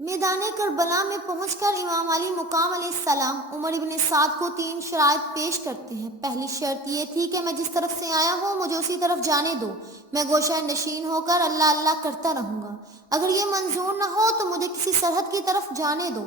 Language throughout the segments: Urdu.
میدان کربلا میں پہنچ کر امام علی مقام علیہ السلام عمر ابن سعد کو 3 شرائط پیش کرتے ہیں۔ پہلی شرط یہ تھی کہ میں جس طرف سے آیا ہوں مجھے اسی طرف جانے دو، میں گوشہ نشین ہو کر اللہ اللہ کرتا رہوں گا۔ اگر یہ منظور نہ ہو تو مجھے کسی سرحد کی طرف جانے دو،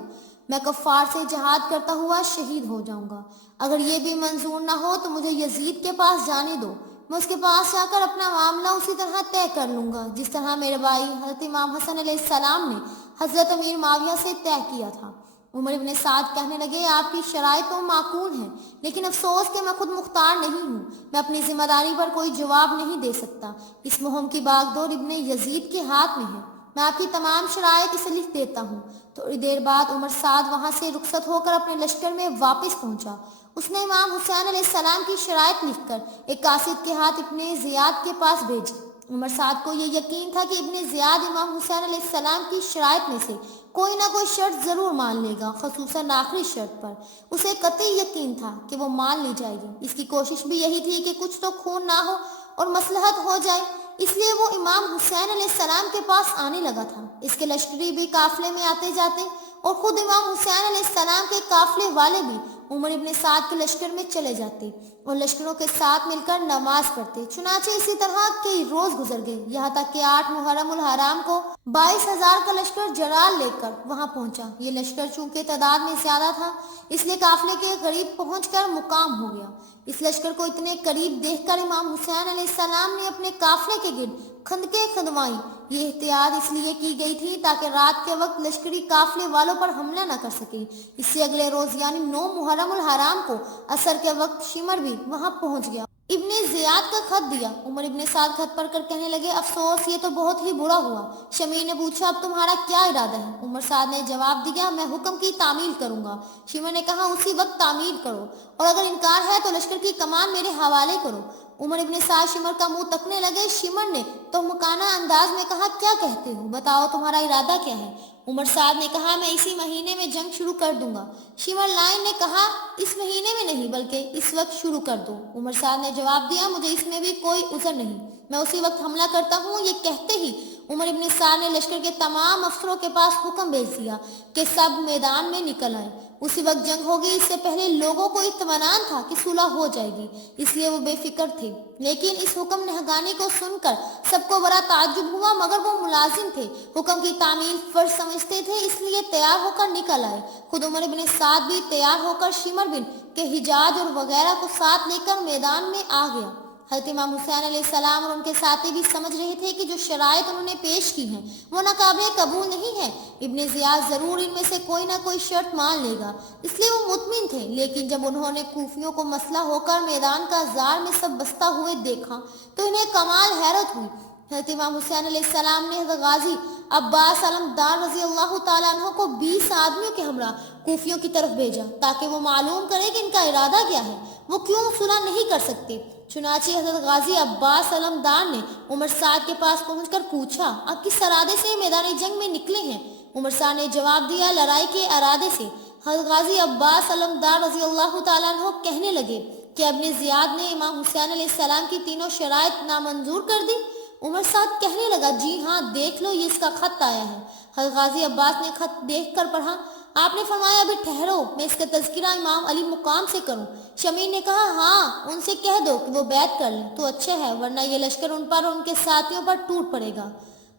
میں کفار سے جہاد کرتا ہوا شہید ہو جاؤں گا۔ اگر یہ بھی منظور نہ ہو تو مجھے یزید کے پاس جانے دو، میں اس کے پاس جا کر اپنا معاملہ اسی طرح طے کر لوں گا جس طرح میرے بھائی حضرت امام حسن علیہ السلام نے حضرت امیر معاویہ سے طے کیا تھا۔ عمر ابن سعد کہنے لگے، آپ کی شرائط تو معقول ہیں، لیکن افسوس کہ میں خود مختار نہیں ہوں، میں اپنی ذمہ داری پر کوئی جواب نہیں دے سکتا۔ اس مہم کی باغڈور ابن یزید کے ہاتھ میں ہے، میں آپ کی تمام شرائط اسے لکھ دیتا ہوں۔ تھوڑی دیر بعد عمر سعد وہاں سے رخصت ہو کر اپنے لشکر میں واپس پہنچا۔ اس نے امام حسین علیہ السلام کی شرائط لکھ کر ایک قاصد کے ہاتھ ابن زیاد کے پاس بھیجی۔ عمر سعد کو یہ یقین تھا کہ ابن زیاد امام حسین علیہ السلام کی شرائط میں سے کوئی نہ کوئی شرط ضرور مان لے گا، خصوصاً آخری شرط پر اسے قطعی یقین تھا کہ وہ مان لی جائے گی۔ اس کی کوشش بھی یہی تھی کہ کچھ تو خون نہ ہو اور مصلحت ہو جائے، اس لیے وہ امام حسین علیہ السلام کے پاس آنے لگا تھا۔ اس کے لشکری بھی قافلے میں آتے جاتے اور خود امام حسین علیہ السلام کے قافلے والے بھی عمر ابن سعد کے لشکر میں چلے جاتے اور لشکروں کے ساتھ مل کر نماز پڑھتے۔ چنانچہ اسی طرح کئی روز گزر گئے، یہاں تک کہ 8 محرم الحرام کو 22,000 کا لشکر جرال لے کر وہاں پہنچا۔ یہ لشکر چونکہ تعداد میں زیادہ تھا اس لیے قافلے کے قریب پہنچ کر مقام ہو گیا۔ اس لشکر کو اتنے قریب دیکھ کر امام حسین علیہ السلام نے اپنے قافلے کے گرد خندقیں کھدوائیں۔ یہ احتیاط اس لیے کی گئی تھی تاکہ رات کے وقت لشکری قافلے والوں پر حملہ نہ کر سکے۔ اس سے اگلے روز یعنی 9 محرم الحرام کو عصر کے وقت شمر بھی وہاں پہنچ گیا۔ ابن زیاد کا خط دیا۔ عمر ابن سعد خط پڑھ کر کہنے لگے، افسوس یہ تو بہت ہی برا ہوا۔ شمیر نے پوچھا، اب تمہارا کیا ارادہ ہے؟ عمر سعد نے جواب دیا، میں حکم کی تعمیل کروں گا۔ شمر نے کہا، اسی وقت تعمیل کرو، اور اگر انکار ہے تو لشکر کی کمان میرے حوالے کرو۔ عمر ابن سعد شمر کا منہ تکنے لگے۔ شمر نے تو مکانہ انداز میں کہا، کیا کہتے ہو؟ بتاؤ تمہارا ارادہ کیا ہے؟ عمر سعد نے کہا، میں اسی مہینے میں جنگ شروع کر دوں گا۔ شمر لائن نے کہا، اس مہینے میں نہیں بلکہ اس وقت شروع کر دو۔ عمر سعد نے جواب دیا، مجھے اس میں بھی کوئی عذر نہیں، میں اسی وقت حملہ کرتا ہوں۔ یہ کہتے ہی عمر ابن سعد نے لشکر کے تمام افسروں کے پاس حکم بھیج دیا کہ سب میدان میں نکل آئیں۔ اسی وقت جنگ ہوگی۔ اس سے پہلے لوگوں کو اطمینان تھا کہ صلح ہو جائے گی، اس لیے وہ بے فکر تھے، لیکن اس حکم نہگانی کو سن کر سب کو بڑا تعجب ہوا، مگر وہ ملازم تھے، حکم کی تعمیل فرض سمجھتے تھے، اس لیے تیار ہو کر نکل آئے۔ خود عمر ابن سعد بھی تیار ہو کر شمر بن کے حجاج اور وغیرہ کو ساتھ لے کر میدان میں آ گیا۔ حضرت امام حسین علیہ السلام اور ان کے ساتھی بھی سمجھ رہے تھے کہ جو شرائط انہوں نے پیش کی ہیں وہ ناقابل قبول نہیں ہے، ابن زیاد ضرور ان میں سے کوئی نہ کوئی شرط مان لے گا، اس لیے وہ مطمئن تھے۔ لیکن جب انہوں نے کوفیوں کو مسلح ہو کر میدان کا زار میں سب بستہ ہوئے دیکھا تو انہیں کمال حیرت ہوئی۔ حضرت امام حسین علیہ السلام نے حضرت غازی عباس علمدار رضی اللہ تعالیٰ عنہ کو 20 آدمیوں کے ہمراہ کوفیوں کی طرف بھیجا تاکہ وہ معلوم کرے کہ ان کا ارادہ کیا ہے، وہ کیوں صلح نہیں کر سکتے۔ چنانچہ حضرت غازی عباس علمدار نے عمر سعد کے پاس پہنچ کر پوچھا، آپ کس ارادے سے میدان جنگ میں نکلے ہیں؟ عمر سعد نے جواب دیا، لڑائی کے ارادے سے۔ حضرت غازی عباس علمدار رضی اللہ تعالیٰ عنہ کہنے لگے کہ ابن زیاد نے امام حسین علیہ السلام کی تینوں شرائط نامنظور کر دی؟ عمر سعد کہنے لگا، جی ہاں، دیکھ لو، یہ اس کا خط آیا ہے۔ حضرت غازی عباس نے خط دیکھ کر پڑھا۔ آپ نے فرمایا، ابھی ٹھہرو، میں اس کا تذکرہ امام علی مقام سے کروں۔ شمیر نے کہا، ہاں، ان سے کہہ دو کہ وہ بیعت کر لیں تو اچھا ہے، ورنہ یہ لشکر ان پر اور ان کے ساتھیوں پر ٹوٹ پڑے گا۔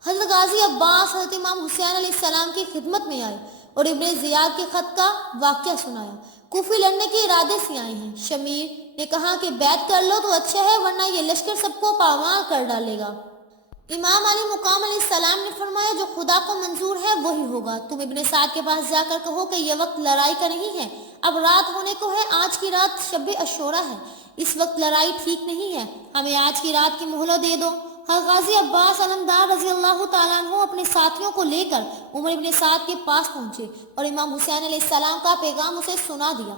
حضرت غازی عباس حضرت امام حسین علیہ السلام کی خدمت میں آئے اور ابن زیاد کے خط کا واقعہ سنایا۔ کوفی لڑنے کے ارادے سے آئے ہیں۔ شمیر نے کہا کہ بیعت کر لو تو اچھا ہے، ورنہ یہ لشکر سب کو پامال کر ڈالے گا۔ امام علی مقام علیہ السلام نے فرمایا، جو خدا کو منظور ہے وہی ہوگا۔ تم ابن سعد کے پاس جا کر کہو کہ یہ وقت لڑائی کا نہیں ہے، اب رات ہونے کو ہے، آج کی رات شب عاشورہ ہے، اس وقت لڑائی ٹھیک نہیں ہے، ہمیں آج کی رات کی مہلت دے دو۔ حضرت غازی عباس علمدار رضی اللہ تعالیٰ عنہ اپنے ساتھیوں کو لے کر عمر ابن سعد کے پاس پہنچے اور امام حسین علیہ السلام کا پیغام اسے سنا دیا۔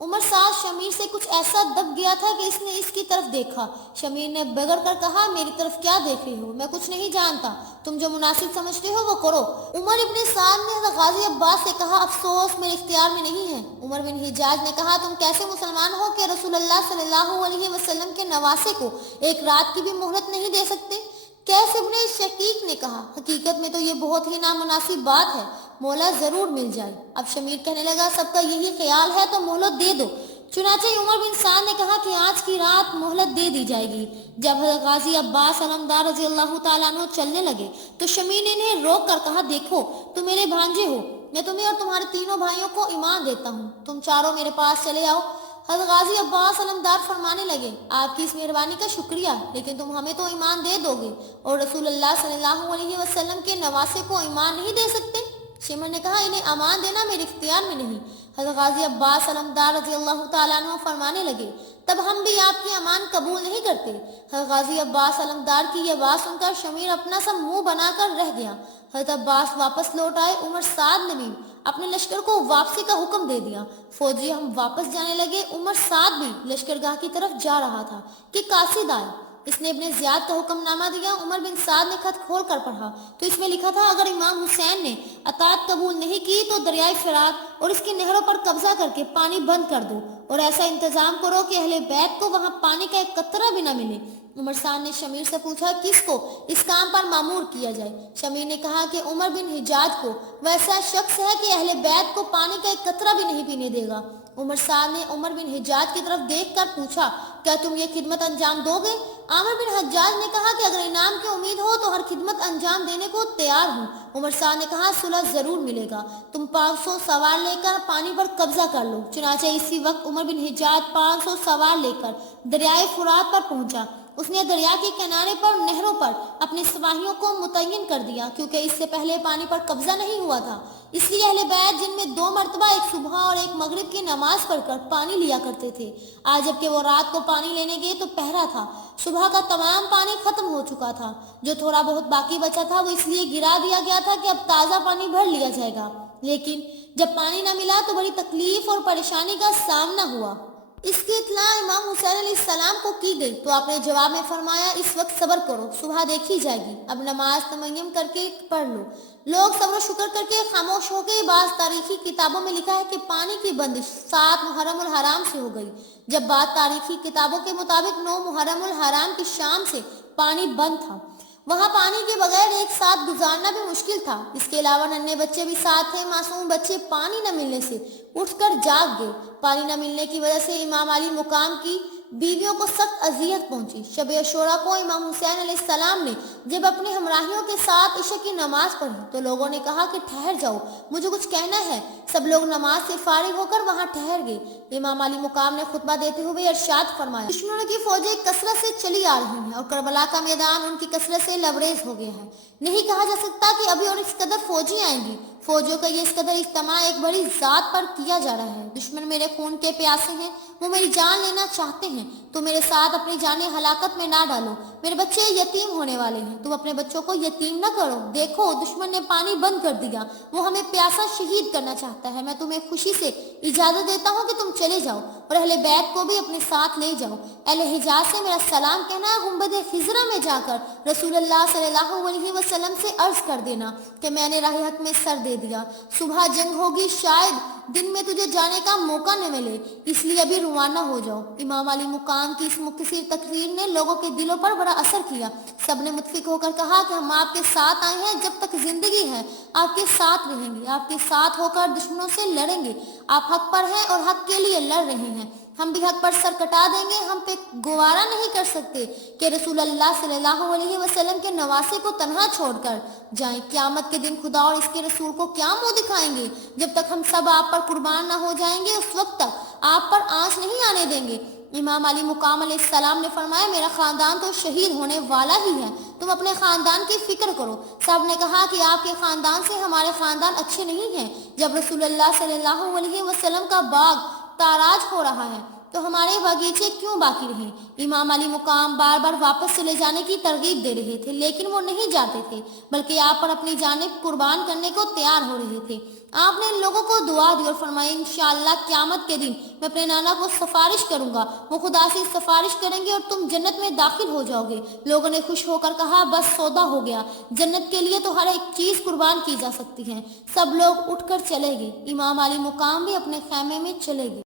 عمر سعد شمیر سے کچھ ایسا دب گیا تھا کہ اس نے اس کی طرف دیکھا۔ شمیر نے بگڑ کر کہا، میری طرف کیا دیکھ رہے ہو؟ میں کچھ نہیں جانتا، تم جو مناسب سمجھتے ہو وہ کرو۔ عمر ابن سعد نے حضرت غازی عباس سے کہا، افسوس میرے اختیار میں نہیں ہے۔ عمر بن حجاج نے کہا، تم کیسے مسلمان ہو کہ رسول اللہ صلی اللہ علیہ وسلم کے نواسے کو ایک رات کی بھی مہلت نہیں دے سکتے؟ کیس ابن شقیق نے کہا، حقیقت میں تو یہ بہت ہی نامناسب بات ہے، مولا ضرور مل جائے۔ اب شمیر کہنے لگا سب کا یہی خیال ہے تو مہلت دے دو۔ چنانچہ عمر بن سعد نے کہا کہ آج کی رات مہلت دے دی جائے گی۔ جب حضرت غازی عباس علمدار رضی اللہ تعالیٰ عنہ چلنے لگے تو شمیر نے انہیں روک کر کہا دیکھو تم میرے بھانجے ہو، میں تمہیں اور تمہارے تینوں بھائیوں کو ایمان دیتا ہوں، تم چاروں میرے پاس چلے آؤ۔ حضرت غازی عباس علمدار فرمانے لگے آپ کی اس مہربانی کا شکریہ، لیکن تم ہمیں تو ایمان دے دو گے اور رسول اللہ صلی اللہ علیہ وسلم کے نواسے کو ایمان نہیں دے سکتے؟ شمر نے کہا انہیں امان دینا میرے اختیار میں نہیں۔ حضرت غازی عباس علمدار رضی اللہ تعالیٰ عنہ فرمانے لگے تب ہم بھی آپ کی امان قبول نہیں کرتے۔ حضرت غازی عباس علمدار کی یہ بات سن کر شمیر اپنا سا منہ بنا کر رہ گیا۔ حضرت عباس واپس لوٹ آئے۔ عمر سعد نے بھی اپنے لشکر کو واپسی کا حکم دے دیا۔ فوجی ہم واپس جانے لگے۔ عمر سعد بھی لشکرگاہ کی طرف جا رہا تھا کہ قاصد آئے۔ اس نے ابن زیاد کا حکم نامہ دیا۔ عمر بن سعد نے خط کھول کر پڑھا تو اس میں لکھا تھا اگر امام حسین نے اطاعت قبول نہیں کی تو دریائے فرات اور اس کی نہروں پر قبضہ کر کے پانی بند کر دو اور ایسا انتظام کرو کہ اہل بیت کو وہاں پانی کا ایک قطرہ بھی نہ ملے۔ عمر سعد نے شمیر سے پوچھا کس کو اس کام پر مامور کیا جائے؟ شمیر نے کہا کہ عمر بن حجاج کو، ویسا شخص ہے کہ اہل بیت کو پانی کا ایک قطرہ بھی نہیں پینے دے گا۔ عمر سعد نے عمر بن حجاج کی طرف دیکھ کر پوچھا کیا تم یہ خدمت انجام دو گے؟ عامر بن حجاج نے کہا کہ اگر انعام کی امید ہو تو ہر خدمت انجام دینے کو تیار ہوں۔ عمر سعد نے کہا صلح ضرور ملے گا، تم 500 سوار لے کر پانی پر قبضہ کر لو۔ چنانچہ اسی وقت عمر بن حجاج 500 سوار لے کر دریائے فرات پر پہنچا۔ اس نے دریا کے کنارے پر نہروں پر اپنے سپاہیوں کو متعین کر دیا کیونکہ اس سے پہلے پانی پر قبضہ نہیں ہوا تھا، اس لیے اہل بیت جن میں 2 مرتبہ ایک صبح اور ایک مغرب کی نماز پڑھ کر پانی لیا کرتے تھے، آج جب کہ وہ رات کو پانی لینے گئے تو پہرا تھا۔ صبح کا تمام پانی ختم ہو چکا تھا، جو تھوڑا بہت باقی بچا تھا وہ اس لیے گرا دیا گیا تھا کہ اب تازہ پانی بھر لیا جائے گا، لیکن جب پانی نہ ملا تو بڑی تکلیف اور پریشانی کا سامنا ہوا۔ اس کی اطلاع امام حسین علیہ السلام کو کی گئی تو آپ نے جواب میں فرمایا اس وقت صبر کرو، صبح دیکھی جائے گی، اب نماز تمیم کر کے پڑھ لو۔ لوگ صبر و شکر کر کے خاموش ہو گئے۔ بعض تاریخی کتابوں میں لکھا ہے کہ پانی کی بندش 7 محرم الحرام سے ہو گئی، جب بعض تاریخی کتابوں کے مطابق 9 محرم الحرام کی شام سے پانی بند تھا۔ وہاں پانی کے بغیر ایک ساتھ گزارنا بھی مشکل تھا۔ اس کے علاوہ ننھے بچے بھی ساتھ تھے۔ معصوم بچے پانی نہ ملنے سے اٹھ کر جاگ گئے۔ پانی نہ ملنے کی وجہ سے امام علی مقام کی بیویوں کو سخت اذیت پہنچی۔ شب عاشوراء کو امام حسین علیہ السلام نے جب اپنے ہمراہیوں کے ساتھ عشاء کی نماز پڑھی تو لوگوں نے کہا کہ ٹھہر جاؤ، مجھے کچھ کہنا ہے۔ سب لوگ نماز سے فارغ ہو کر وہاں ٹھہر گئے۔ امام علی مقام نے خطبہ دیتے ہوئے ارشاد فرمایا دشمنوں کی فوجیں کثرت سے چلی آ رہی ہیں اور کربلا کا میدان ان کی کثرت سے لبریز ہو گیا ہے۔ نہیں کہا جا سکتا کہ ابھی اور اس قدر فوجی آئیں گی۔ فوجیوں کا یہ اس قدر اجتماع ایک بڑی ذات پر کیا جا رہا ہے۔ دشمن میرے خون کے پیاسے ہیں، وہ میری جان لینا چاہتے ہیں، تو میرے ساتھ اپنی جانیں ہلاکت میں نہ ڈالو۔ میرے بچے یتیم ہونے والے ہیں، تم اپنے بچوں کو یتیم نہ کرو۔ دیکھو دشمن نے پانی بند کر دیا، وہ ہمیں پیاسا شہید کرنا چاہتا ہے۔ میں تمہیں خوشی سے اجازت دیتا ہوں کہ تم چلے جاؤ اور اہل بیت کو بھی اپنے ساتھ لے جاؤ۔ اہل حجاز سے میرا سلام کہنا، گنبد خضرا میں جا کر رسول اللہ صلی اللہ علیہ وسلم سے عرض کر دینا کہ میں نے راہ حق میں سر دے دیا۔ صبح جنگ ہوگی، شاید دن میں تجھے جانے کا موقع نہ ملے، اس لیے ابھی روانہ ہو جاؤ۔ امام علی مقام کی اس مختصر تقریر نے لوگوں کے دلوں پر بڑا اثر کیا۔ سب نے متفق ہو کر کہا کہ ہم آپ کے ساتھ آئے ہیں، جب تک زندگی ہے آپ کے ساتھ رہیں گے، آپ کے ساتھ ہو کر دشمنوں سے لڑیں گے۔ آپ حق پر ہیں اور حق کے لیے لڑ رہے ہیں، ہم بھی حق پر سر کٹا دیں گے۔ ہم پہ گوارا نہیں کر سکتے کہ رسول اللہ صلی اللہ علیہ وسلم کے نواسے کو تنہا چھوڑ کر جائیں۔ قیامت کے دن خدا اور اس کے رسول کو کیا منہ دکھائیں گے؟ جب تک ہم سب آپ پر قربان نہ ہو جائیں گے اس وقت تک آپ پر آنچ نہیں آنے دیں گے۔ امام علی مقام علیہ السلام نے فرمایا میرا خاندان تو شہید ہونے والا ہی ہے، تم اپنے خاندان کی فکر کرو۔ سب نے کہا کہ آپ کے خاندان سے ہمارے خاندان اچھے نہیں ہیں۔ جب رسول اللہ صلی اللہ علیہ وسلم کا باغ تاراج ہو رہا ہے تو ہمارے باغیچے کیوں باقی رہیں؟ امام علی مقام بار بار واپس چلے جانے کی ترغیب دے رہے تھے، لیکن وہ نہیں جاتے تھے بلکہ آپ پر اپنی جانب قربان کرنے کو تیار ہو رہے تھے۔ آپ نے ان لوگوں کو دعا دی اور فرمایا انشاءاللہ قیامت کے دن میں اپنے نانا کو سفارش کروں گا، وہ خدا سے سفارش کریں گے اور تم جنت میں داخل ہو جاؤ گے۔ لوگوں نے خوش ہو کر کہا بس سودا ہو گیا، جنت کے لیے تو ہر ایک چیز قربان کی جا سکتی ہے۔ سب لوگ اٹھ کر چلے گئے۔ امام علی مقام بھی اپنے خیمے میں چلے گئے۔